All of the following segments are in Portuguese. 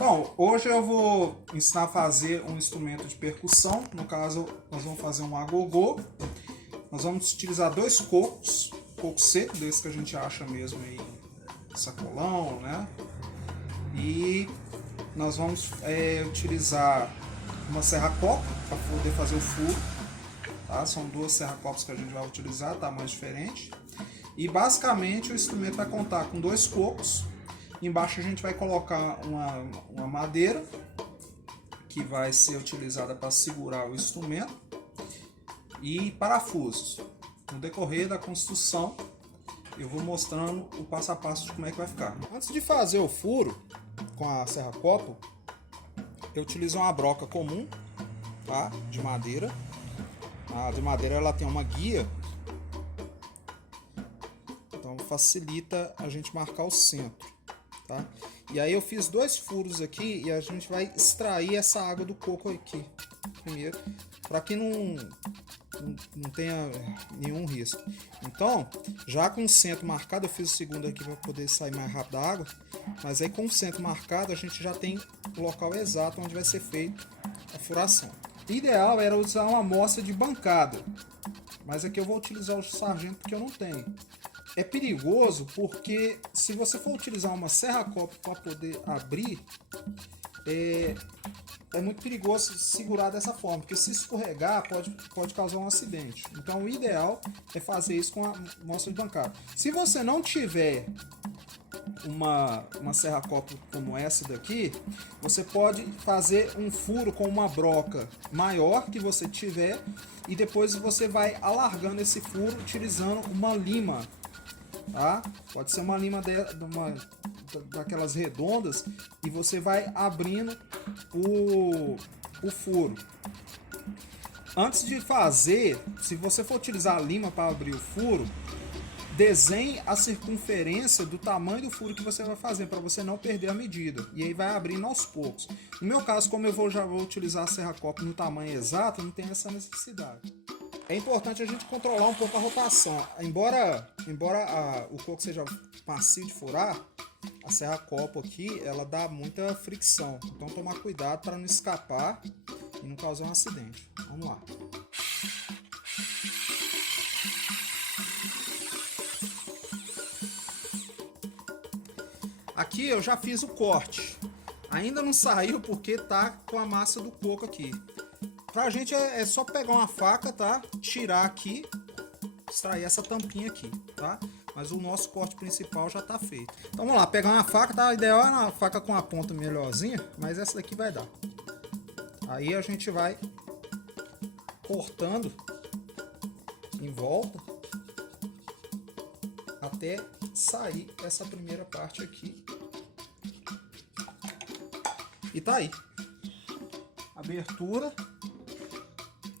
Então, hoje eu vou ensinar a fazer um instrumento de percussão. No caso, nós vamos fazer um agogô. Nós vamos utilizar dois cocos, coco seco, desse que a gente acha mesmo aí, sacolão, né? E nós vamos utilizar uma serra-copo para poder fazer o furo. Tá? São duas serra-copos que a gente vai utilizar, tamanhos diferentes. E basicamente o instrumento vai contar com dois cocos. Embaixo a gente vai colocar uma madeira que vai ser utilizada para segurar o instrumento e parafusos. No decorrer da construção eu vou mostrando o passo a passo de como é que vai ficar. Antes de fazer o furo com a serra-copo, eu utilizo uma broca comum, tá? De madeira. A de madeira ela tem uma guia, então facilita a gente marcar o centro. Tá? E aí eu fiz dois furos aqui e a gente vai extrair essa água do coco aqui primeiro, para que não tenha nenhum risco. Então, já com o centro marcado, eu fiz o segundo aqui para poder sair mais rápido a água, mas aí com o centro marcado a gente já tem o local exato onde vai ser feito a furação. O ideal era usar uma amostra de bancada, mas aqui eu vou utilizar o sargento porque eu não tenho. É perigoso porque se você for utilizar uma serra-copo para poder abrir, é muito perigoso segurar dessa forma, porque se escorregar pode causar um acidente. Então o ideal é fazer isso com a amostra de bancada. Se você não tiver uma serra-copo como essa daqui, você pode fazer um furo com uma broca maior que você tiver e depois você vai alargando esse furo utilizando uma lima. Tá? Pode ser uma lima daquelas redondas e você vai abrindo o furo. Antes de fazer, se você for utilizar a lima para abrir o furo, desenhe a circunferência do tamanho do furo que você vai fazer para você não perder a medida. E aí vai abrindo aos poucos. No meu caso, como já vou utilizar a serra-copo no tamanho exato, não tem essa necessidade. É importante a gente controlar um pouco a rotação. Embora o coco seja macio de furar, a serra-copo aqui ela dá muita fricção. Então tomar cuidado para não escapar e não causar um acidente. Vamos lá. Aqui eu já fiz o corte. Ainda não saiu porque tá com a massa do coco aqui. Pra gente é só pegar uma faca, tá? Tirar aqui, extrair essa tampinha aqui, tá? Mas o nosso corte principal já tá feito. Então vamos lá, pegar uma faca, tá? O ideal é uma faca com a ponta melhorzinha, mas essa daqui vai dar. Aí a gente vai cortando em volta até sair essa primeira parte aqui. E tá aí. Abertura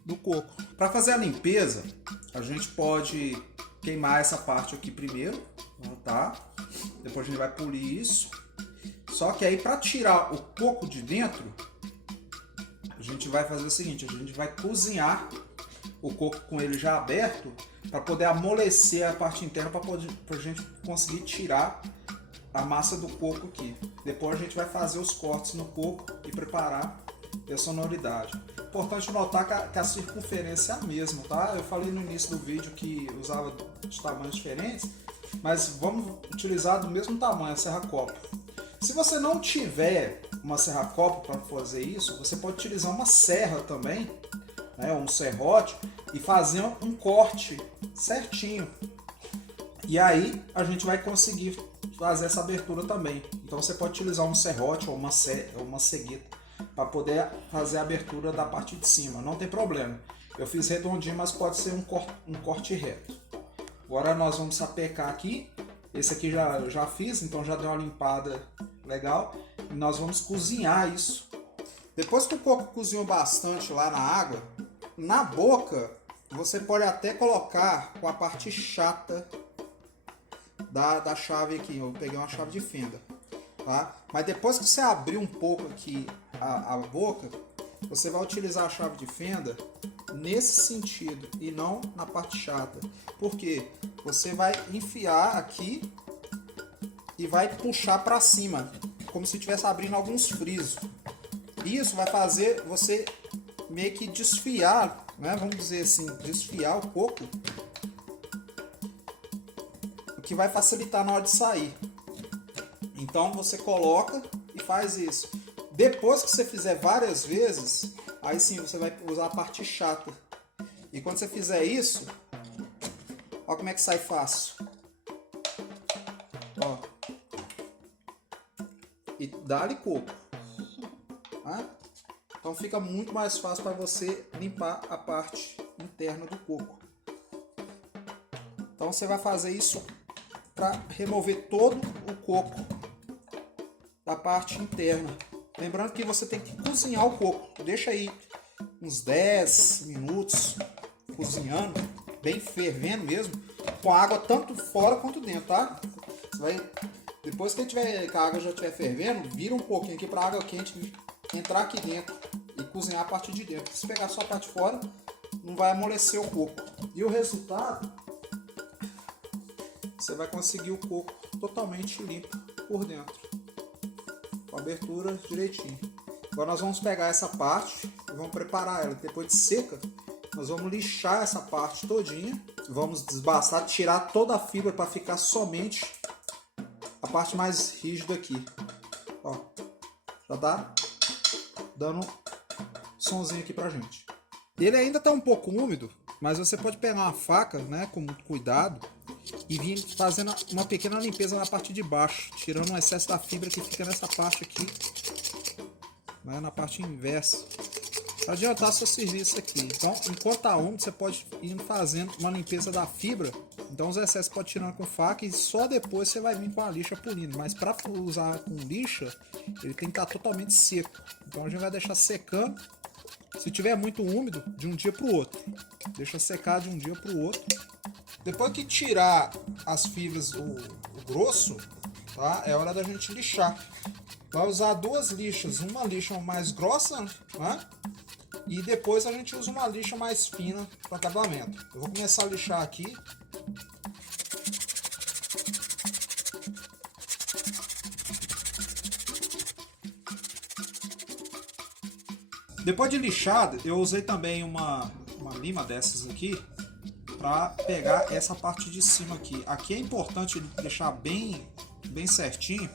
do coco. Para fazer a limpeza, a gente pode queimar essa parte aqui primeiro, tá? Depois a gente vai polir isso. Só que aí para tirar o coco de dentro, a gente vai fazer o seguinte, a gente vai cozinhar o coco com ele já aberto para poder amolecer a parte interna para a gente conseguir tirar a massa do coco aqui. Depois a gente vai fazer os cortes no coco e preparar a sonoridade. Importante notar que a circunferência é a mesma, tá? Eu falei no início do vídeo que usava de tamanhos diferentes, mas vamos utilizar do mesmo tamanho a serra-copo. Se você não tiver uma serra-copo para fazer isso, você pode utilizar uma serra também, né, um serrote, e fazer um corte certinho. E aí a gente vai conseguir fazer essa abertura também. Então você pode utilizar um serrote ou uma cegueta para poder fazer a abertura da parte de cima, não tem problema. Eu fiz redondinho, mas pode ser um corte reto. Agora nós vamos sapecar aqui. Esse aqui eu já fiz, então já deu uma limpada legal. E nós vamos cozinhar isso. Depois que o coco cozinhou bastante lá na água, na boca você pode até colocar com a parte chata da chave aqui. Eu peguei uma chave de fenda. Tá? Mas depois que você abrir um pouco aqui a boca, você vai utilizar a chave de fenda nesse sentido e não na parte chata. Porque você vai enfiar aqui e vai puxar para cima, como se estivesse abrindo alguns frisos. Isso vai fazer você meio que desfiar, né? Vamos dizer assim, desfiar o coco, o que vai facilitar na hora de sair. Então você coloca e faz isso. Depois que você fizer várias vezes, aí sim você vai usar a parte chata. E quando você fizer isso, olha como é que sai fácil. Ó. E dá-lhe coco. Tá? Então fica muito mais fácil para você limpar a parte interna do coco. Então você vai fazer isso para remover todo o coco da parte interna. Lembrando que você tem que cozinhar o coco. Deixa aí uns 10 minutos cozinhando, bem fervendo mesmo, com a água tanto fora quanto dentro, tá? Você vai, depois que a água já estiver fervendo, vira um pouquinho aqui para a água quente entrar aqui dentro e cozinhar a parte de dentro. Se pegar só a parte de fora, não vai amolecer o coco. E o resultado, você vai conseguir o coco totalmente limpo por dentro, com a abertura direitinho. Agora nós vamos pegar essa parte e vamos preparar ela. Depois de seca, nós vamos lixar essa parte todinha, vamos desbastar, tirar toda a fibra para ficar somente a parte mais rígida aqui. Ó, já tá dando sonzinho aqui pra gente. Ele ainda tá um pouco úmido, mas você pode pegar uma faca, né, com muito cuidado, e vir fazendo uma pequena limpeza na parte de baixo, tirando o excesso da fibra que fica nessa parte aqui, né, na parte inversa. Para adiantar seu serviço aqui. Então, enquanto tá úmido, você pode ir fazendo uma limpeza da fibra. Então, os excessos pode tirando com faca e só depois você vai vir com a lixa polindo. Mas para usar com lixa, ele tem que estar totalmente seco. Então, a gente vai deixar secando. Se tiver muito úmido, de um dia para o outro. Deixa secar de um dia para o outro. Depois que tirar as fibras, o grosso, tá? É hora da gente lixar. Vai usar duas lixas, uma lixa mais grossa, né? E depois a gente usa uma lixa mais fina para acabamento. Eu vou começar a lixar aqui. Depois de lixado, eu usei também uma lima dessas aqui para pegar essa parte de cima aqui. Aqui é importante deixar bem certinho,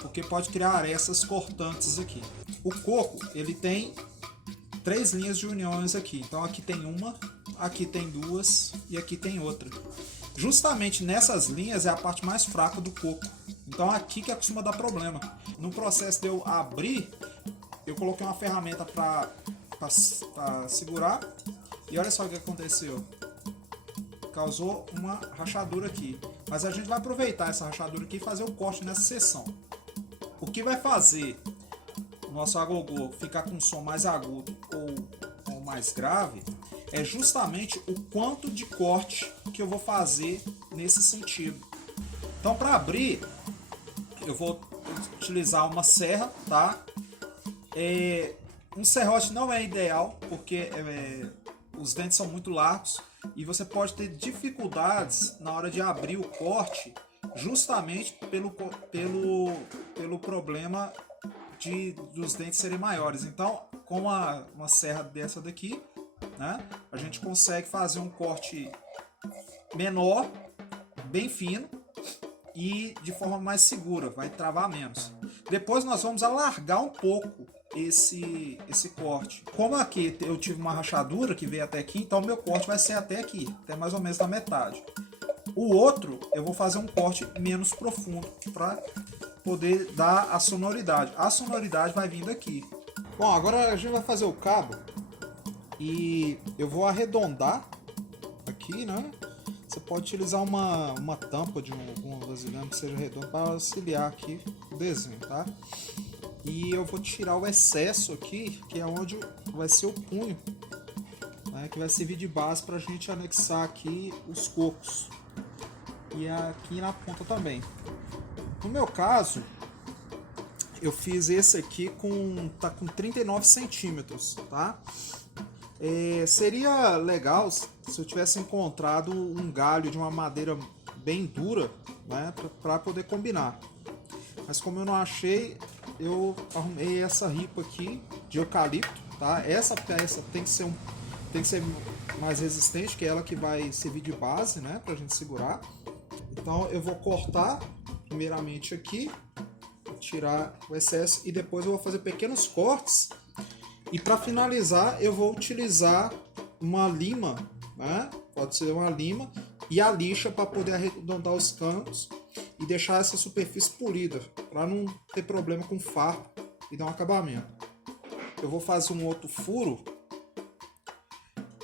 porque pode criar arestas cortantes aqui. O coco, ele tem 3 linhas de uniões aqui. Então aqui tem uma, aqui tem duas e aqui tem outra. Justamente nessas linhas é a parte mais fraca do coco. Então aqui que costuma dar problema. No processo de eu abrir, eu coloquei uma ferramenta para segurar. E olha só o que aconteceu. Causou uma rachadura aqui. Mas a gente vai aproveitar essa rachadura aqui e fazer o corte nessa seção. O que vai fazer o nosso agogô ficar com um som mais agudo ou mais grave é justamente o quanto de corte que eu vou fazer nesse sentido. Então, para abrir, eu vou utilizar uma serra, tá? Um serrote não é ideal porque os dentes são muito largos e você pode ter dificuldades na hora de abrir o corte, justamente pelo problema dos dentes serem maiores. Então, com uma serra dessa daqui, né, a gente consegue fazer um corte menor, bem fino e de forma mais segura, vai travar menos. Depois nós vamos alargar um pouco esse corte. Como aqui eu tive uma rachadura que veio até aqui, então meu corte vai ser até aqui, até mais ou menos na metade. O outro eu vou fazer um corte menos profundo para poder dar a sonoridade. A sonoridade vai vindo aqui. Bom, agora a gente vai fazer o cabo e eu vou arredondar aqui, né? Você pode utilizar uma tampa de algum vasilhame que seja redondo para auxiliar aqui o desenho, tá? E eu vou tirar o excesso aqui, que é onde vai ser o punho, né? Que vai servir de base para a gente anexar aqui os cocos. E aqui na ponta também. No meu caso, eu fiz esse aqui tá com 39 centímetros, tá? Seria legal se eu tivesse encontrado um galho de uma madeira bem dura, né, para poder combinar. Mas como eu não achei, eu arrumei essa ripa aqui de eucalipto, tá? Essa peça tem que ser mais resistente, que é ela que vai servir de base, né, pra gente segurar. Então eu vou cortar primeiramente aqui, tirar o excesso e depois eu vou fazer pequenos cortes. E para finalizar eu vou utilizar uma lima, né? Pode ser uma lima e a lixa para poder arredondar os cantos e deixar essa superfície polida, para não ter problema com farpa e dar um acabamento. Eu vou fazer um outro furo,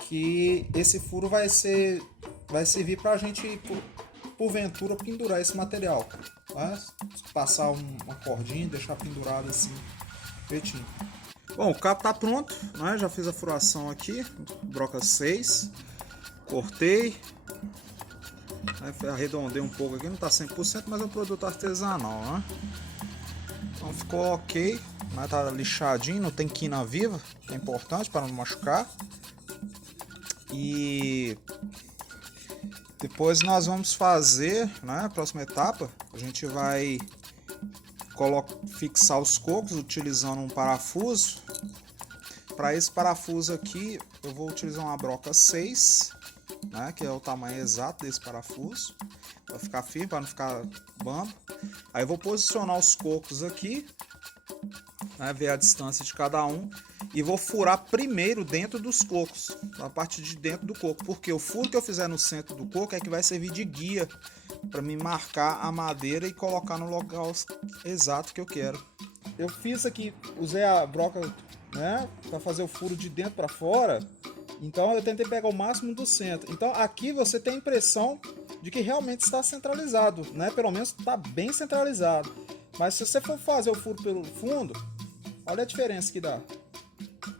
que esse furo vai servir para a gente porventura pendurar esse material, tá? Passar uma cordinha, deixar pendurado assim, feitinho. Bom, o cabo tá pronto, né? Já fiz a furação aqui, broca 6, cortei, arredondei um pouco aqui, não tá 100%, mas é um produto artesanal, né? Então ficou ok, mas tá lixadinho, não tem quina viva, que é importante para não machucar. E depois nós vamos fazer, né, a próxima etapa, a gente vai fixar os cocos utilizando um parafuso. Para esse parafuso aqui eu vou utilizar uma broca 6, né, que é o tamanho exato desse parafuso, para ficar firme, para não ficar bambo. Aí eu vou posicionar os cocos aqui, né, ver a distância de cada um, e vou furar primeiro dentro dos cocos, a parte de dentro do coco, porque o furo que eu fizer no centro do coco é que vai servir de guia para me marcar a madeira e colocar no local exato que eu quero. Eu fiz aqui, usei a broca, né, para fazer o furo de dentro para fora, então eu tentei pegar o máximo do centro. Então aqui você tem a impressão de que realmente está centralizado, né? Pelo menos está bem centralizado. Mas se você for fazer o furo pelo fundo, olha a diferença que dá.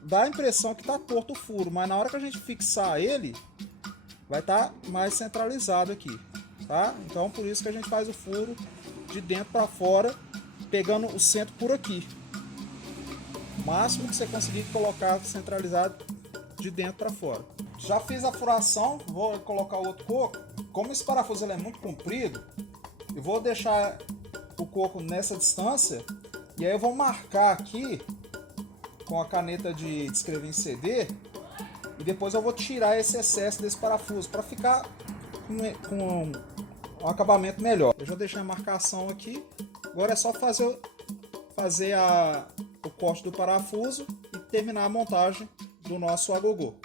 Dá a impressão que está torto o furo, mas na hora que a gente fixar ele, vai estar mais centralizado aqui, tá? Então por isso que a gente faz o furo de dentro para fora, pegando o centro por aqui. O máximo que você conseguir colocar centralizado de dentro para fora. Já fiz a furação, vou colocar o outro coco. Como esse parafuso ele é muito comprido, eu vou deixar o coco nessa distância e aí eu vou marcar aqui com a caneta de escrever em CD e depois eu vou tirar esse excesso desse parafuso para ficar com um acabamento melhor. Eu já deixei a marcação aqui, agora é só fazer o corte do parafuso e terminar a montagem do nosso agogô.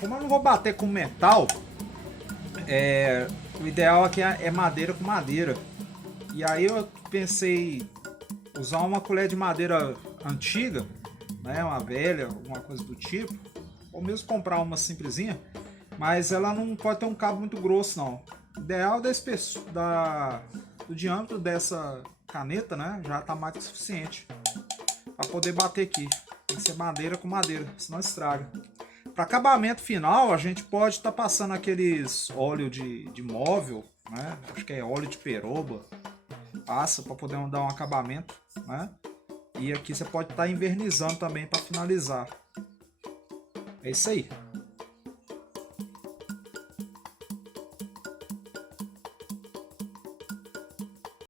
Como eu não vou bater com metal, o ideal aqui é madeira com madeira. E aí eu pensei usar uma colher de madeira antiga, né, uma velha, alguma coisa do tipo, ou mesmo comprar uma simplesinha, mas ela não pode ter um cabo muito grosso não. O ideal do diâmetro dessa caneta, né, já está mais que suficiente para poder bater aqui. Tem que ser madeira com madeira, senão estraga. Para acabamento final, a gente pode estar passando aqueles óleo de móvel, né? Acho que é óleo de peroba. Passa para poder dar um acabamento, né? E aqui você pode estar envernizando também para finalizar. É isso aí.